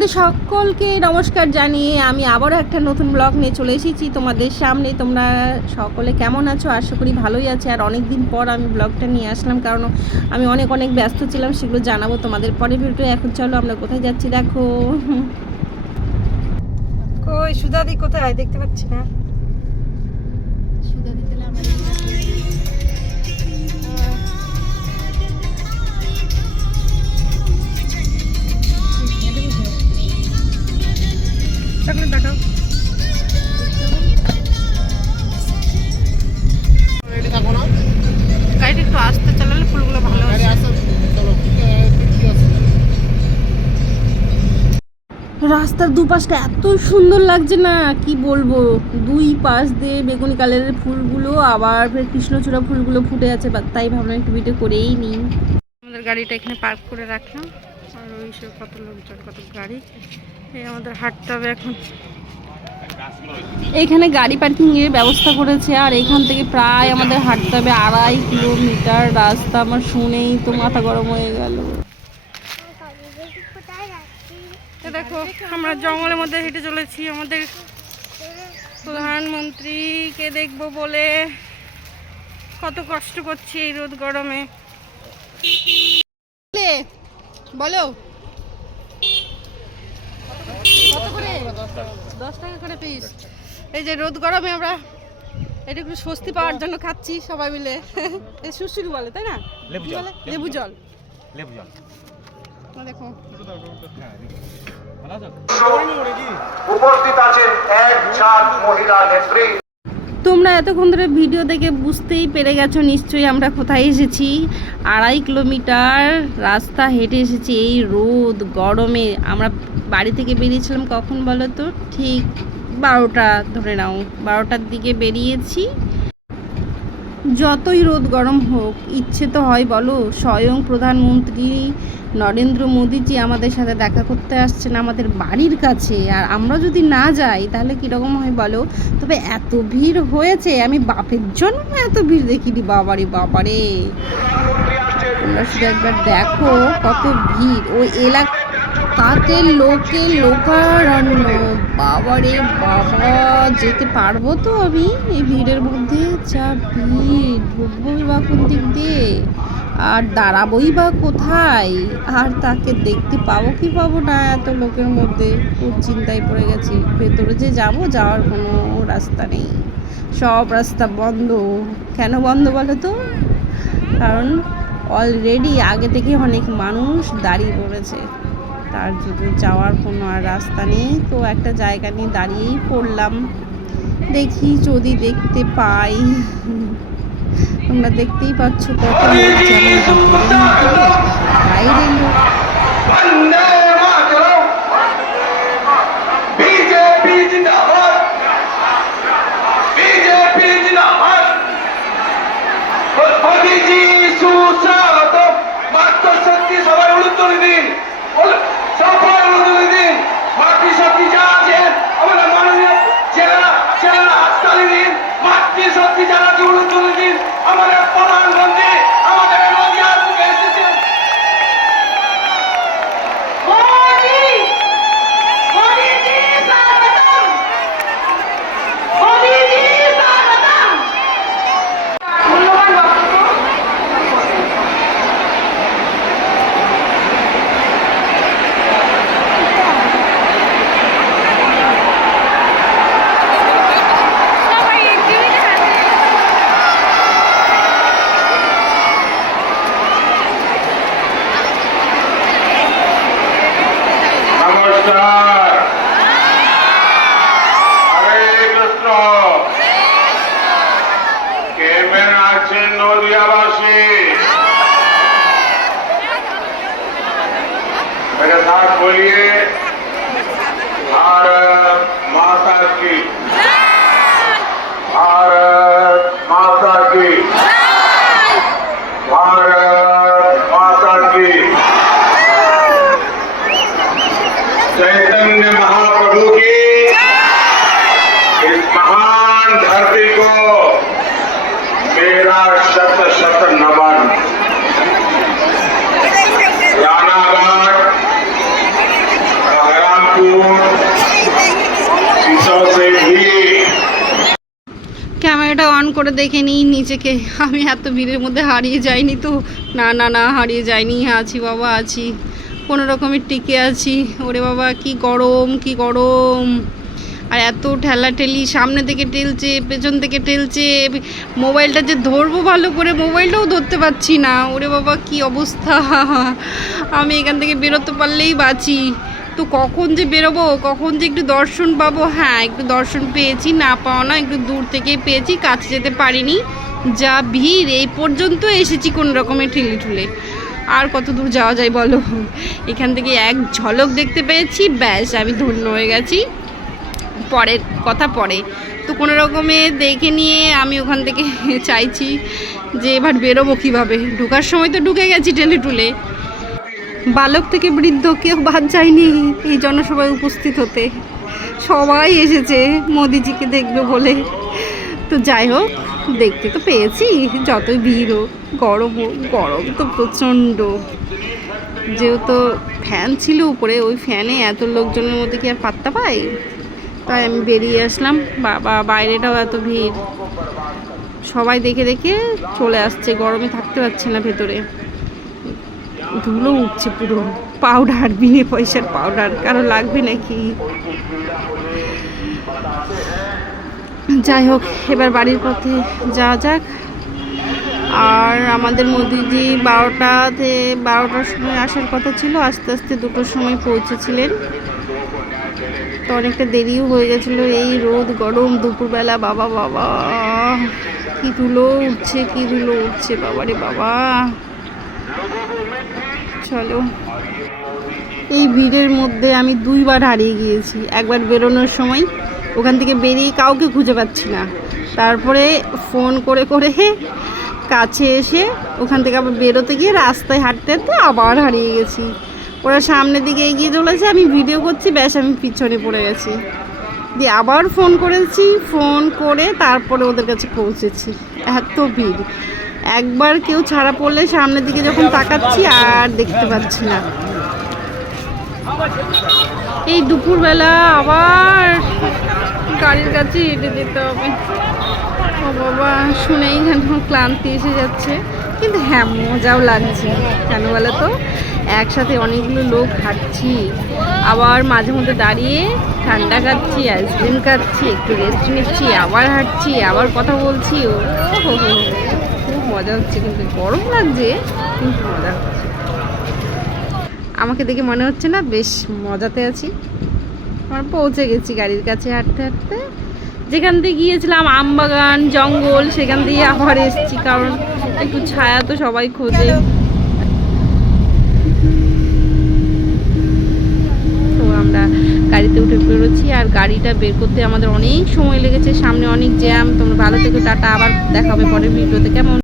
তোমাদের সকলকে নমস্কার জানিয়ে আমি আবারও একটা নতুন ব্লগ নিয়ে চলে এসেছি তোমাদের সামনে। তোমরা সকলে কেমন আছো? আশা করি ভালোই আছে। আর অনেক দিন পর আমি ব্লগটা নিয়ে আসলাম, কারণ আমি অনেক ব্যস্ত ছিলাম, সেগুলো জানাবো তোমাদের পরে ভিডিও। এখন চলো আমরা কোথায় যাচ্ছি দেখো। কই সুধাদি কোথায়? দেখতে পাচ্ছি না। সুধাদি তাহলে আমরা দেখাও। গাড়িটা একটু আস্তে চালালে ফুলগুলো ভালো হয়। রাস্তার দুপাশটা এত সুন্দর লাগছে না, কি বলবো। দুই পাশ দিয়ে বেগুনি কালারের ফুলগুলো, আবার ফের কৃষ্ণচূড়া ফুলগুলো ফুটে আছে, তাই ভাবলাম একটু ভিডিও করেই নিই। আমাদের গাড়িটা এখানে পার্ক করে রাখলাম, আর ওই সব কত লোকজন, কত গাড়ি। এই আমাদের হাঁটতে হবে এখন। এইখানে গাড়ি পার্কিং এর ব্যবস্থা করেছে, আর এখান থেকে প্রায় আমাদের হাঁটতে হবে 2.5 কিলোমিটার রাস্তা। আমার শুনেই তো মাথা গরম হয়ে গেল। দেখো আমরা জঙ্গলের মধ্যে হেঁটে চলেছি আমাদের প্রধানমন্ত্রীকে দেখবো বলে। কত কষ্ট করছি এই রোদ গরমে, বলো কত করে? 10 টাকা করে পিস। এই যে রোদ গরমে আমরা এটা একটু স্বস্তি পাওয়ার জন্য খাচ্ছি সবাই মিলে। এই সুসুরি বলে তাই না? লেবু জল। দেখো উপস্থিত আছেন এক ঝাঁক মহিলা নেত্রী। তোমরা এতক্ষণ ধরে ভিডিও দেখে বুঝতেই পেরে গেছো নিশ্চয়ই আমরা কোথায় এসেছি। 2.5 কিলোমিটার রাস্তা হেঁটে এসেছি এই রোদ গরমে। আমরা বাড়ি থেকে বেরিয়েছিলাম কখন বলো তো? ঠিক 12টা ধরে নাও, 12টার দিকে বেরিয়েছি। যতই রোদ গরম হোক, ইচ্ছে তো হয় বলো, স্বয়ং প্রধানমন্ত্রী নরেন্দ্র মোদীজি আমাদের সাথে দেখা করতে আসছেন আমাদের বাড়ির কাছে, আর আমরা যদি না যাই তাহলে কীরকম হয় বলো? তবে এত ভিড় হয়েছে, আমি বাপের জন্য এত ভিড় দেখিনি। বাবারে বাবারে, তোমরা শুধু একবার দেখো কত ভিড় ওই এলাকাতে, লোকারণ্য। বাবারে বাবা, যেতে পারবো তো আমি এই ভিড়ের মধ্যে? যা ভিড়, ঢুকবোই বা কোন দিক দিয়ে, আর দাঁড়াবোই বা কোথায়, আর তাকে দেখতে পাবো কি পাবো না এত লোকের মধ্যে, খুব চিন্তায় পড়ে গেছি। ভেতরে যে যাওয়ার কোনো রাস্তা নেই, সব রাস্তা বন্ধ। কেন বন্ধ বলো তো? কারণ অলরেডি আগে থেকে অনেক মানুষ দাঁড়িয়ে পড়েছে, তার জন্য যাওয়ার কোনো আর রাস্তা নেই। তো একটা জায়গা নিয়ে দাঁড়িয়েই পড়লাম, দেখি যদি দেখতে পাই। তোমরা দেখতেই পাচ্ছ কত লোক, যেমন বাইরে লোক। मेरे साथ बोलिए, भारत माता की, भारत माता की, भारत माता की। चैतन्य महाप्रभु की इस महान धरती को मेरा शत शत नमन। অন করে দেখে নিই নিচেকে, আমি এত ভিড়ের মধ্যে হারিয়ে যাইনি তো। না না না, হারিয়ে যাইনি, আছি বাবা আছি, কোনো রকমের টিকে আছি। ওরে বাবা কি গরম কি গরম, আর এত ঠেলাঠেলি, সামনে থেকে ঠেলছে পেছন থেকে ঠেলছে, মোবাইলটা যে ধরবো ভালো করে মোবাইলটাও ধরতে পারছি না। ওরে বাবা কি অবস্থা, আমি এখান থেকে বেরোতে পারলেই বাঁচি। তো কখন যে বেরোবো, কখন যে একটু দর্শন পাবো। হ্যাঁ একটু দর্শন পেয়েছি, না পাওয়া না, একটু দূর থেকেই পেয়েছি, কাছে যেতে পারিনি। যা ভিড়, এই পর্যন্ত এসেছি কোনো রকমের ঠেলে ঠুলে, আর কত দূর যাওয়া যায় বলো। এখান থেকে এক ঝলক দেখতে পেয়েছি, ব্যাস আমি ধন্য হয়ে গেছি। পরের কথা পরে, তো কোনো রকমে দেখে নিয়ে আমি ওখান থেকে চাইছি যে এবার বেরোবো কীভাবে। ঢোকার সময় তো ঢুকে গেছি ঠেলে টুলে, বালক থেকে বৃদ্ধ কেউ বাদ যায়নি এই জনসভায় উপস্থিত হতে, সবাই এসেছে মোদিজিকে দেখবে বলে। তো যাই হোক, দেখতে তো পেয়েছি, যতই ভিড় হোক, গরম তো প্রচণ্ড। যেহেতু ফ্যান ছিল উপরে, ওই ফ্যানে এত লোকজনের মধ্যে কি আর পাত্তা পাই, তাই আমি বেরিয়ে আসলাম। বাবা বাইরেটাও এত ভিড়, সবাই দেখে দেখে চলে আসছে, গরমে থাকতে পারছে না ভেতরে। ধুলো উঠছে পুরো, পাউডার, বিনে পয়সার পাউডার, কারো লাগবে নাকি। যাই হোক, এবার বাড়ির পথে যাওয়া যাক। আর আমাদের মোদিজি 12টার সময় আসার কথা ছিল, আস্তে আস্তে 2টোর সময় পৌঁছেছিলেন। তো অনেকটা দেরিও হয়ে গেছিলো, এই রোদ গরম দুপুরবেলা। বাবা বাবা কি ধুলো উঠছে বাবা রে বাবা। চলো, এই ভিড়ের মধ্যে আমি 2বার হারিয়ে গিয়েছি। একবার বেরোনোর সময়, ওখান থেকে বেরিয়ে কাউকে খুঁজে পাচ্ছি না, তারপরে ফোন করে করে কাছে এসে ওখান থেকে আবার বেরোতে গিয়ে রাস্তায় হাঁটতে হাঁটতে আবার হারিয়ে গেছি। ওরা সামনের দিকে এগিয়ে চলেছে, আমি ভিডিও করছি, ব্যাস আমি পিছনে পড়ে গেছি। দিয়ে আবার ফোন করেছি, ফোন করে তারপরে ওদের কাছে পৌঁছেছি। এত ভিড়, একবার কেউ ছাড়া পড়লে সামনের দিকে যখন তাকাচ্ছি আর দেখতে পাচ্ছি না। এই দুপুরবেলা আবার গাড়ির কাছে হেঁটে যেতে হবে। ও বাবা, শুনেই যেন ক্লান্তি এসে যাচ্ছে, কিন্তু হ্যাঁ মজাও লাগছে। কেন বলো তো, একসাথে অনেকগুলো লোক হাঁটছি, আবার মাঝে মধ্যে দাঁড়িয়ে ঠান্ডা খাচ্ছি, আইসক্রিম খাচ্ছি, একটু রেস্ট নিচ্ছি, আবার হাঁটছি, আবার কথা বলছি। ও খুব মজা হচ্ছে, কিন্তু গরম লাগছে, কিন্তু মজা হচ্ছে। আমাকে দেখে মনে হচ্ছে না বেশ মজাতে আছি। আমরা পৌঁছে গেছি গাড়ির কাছে হাঁটতে হাঁটতে। যেখান থেকে গিয়েছিলাম আমবাগান জঙ্গল, সেখান দিয়ে আবার এসেছি, কারণ একটু ছায়া তো সবাই খোঁজে। তো আমরা গাড়িতে উঠে বেরোচ্ছি, আর গাড়িটা বের করতে আমাদের অনেক সময় লেগেছে, সামনে অনেক জ্যাম। তোমরা ভালো থেকো, টাটা, আবার দেখা হবে পরের ভিডিওতে। কেমন?